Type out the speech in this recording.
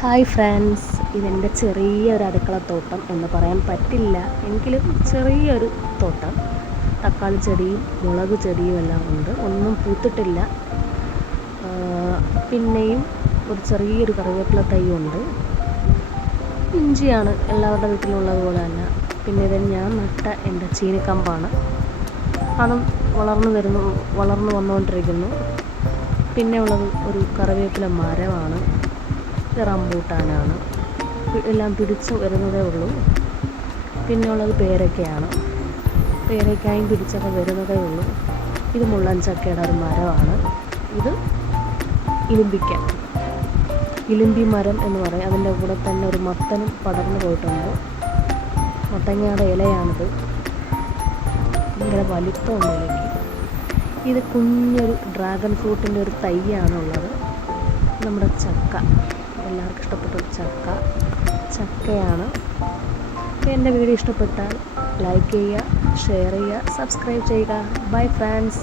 Hi friends ഇതെന്റെ ചെറിയൊരു അടുക്കളത്തോട്ടം എന്ന് പറയാൻ പറ്റില്ല. എങ്കിലും ചെറിയൊരു തോട്ടം. തക്കാളി ചെടിയും മുളക് ചെടിയും എല്ലാം ഉണ്ട്. ഒന്നും പൂത്തിട്ടില്ല. പിന്നെയും ഒരു ചെറിയൊരു കറിവേപ്പില ഉണ്ട്. ഇഞ്ചിയാണ് എല്ലാവരുടെ വീട്ടിലുള്ളത് പോലെ തന്നെ. പിന്നെ ഇത് ഞാൻ നട്ട എന്റെ ചീനിക്കമ്പാണ്. അതും വളർന്നു വരുന്നു വളർന്നു വന്നുകൊണ്ടിരിക്കുന്നു. പിന്നെ ഉള്ളത് ഒരു കറിവേപ്പില മരമാണ്. ഇത് റംബൂട്ടാനാണ്. എല്ലാം പിടിച്ച് വരുന്നതേ ഉള്ളൂ. പിന്നെ ഉള്ളത് പേരക്കയാണ്. പേരക്കായും പിടിച്ചൊക്കെ വരുന്നതേ ഉള്ളൂ. ഇത് മുള്ളൻ ചക്കയുടെ ഒരു മരമാണ്. ഇത് ഇലിമ്പിക്ക. ഇലിമ്പി മരം എന്ന് പറയും. അതിന്റെ കൂടെ തന്നെ ഒരു മത്തനും പടർന്നു പോയിട്ടുണ്ട്. മത്തങ്ങയുടെ ഇലയാണിത്. ഭയങ്കര വലിപ്പമുണ്ട് ഇലയ്ക്ക്. ഇത് കുഞ്ഞൊരു ഡ്രാഗൺ ഫ്രൂട്ടിന്റെ ഒരു തൈയാണുള്ളത്. നമ്മുടെ ചക്ക. എല്ലാവർക്കും ഇഷ്ടപ്പെട്ട ഒരു ചക്ക. ചക്കയാണ്. എന്റെ വീഡിയോ ഇഷ്ടപ്പെട്ടാൽ ലൈക്ക് ചെയ്യുക ഷെയർ ചെയ്യുക സബ്സ്ക്രൈബ് ചെയ്യുക. Bye friends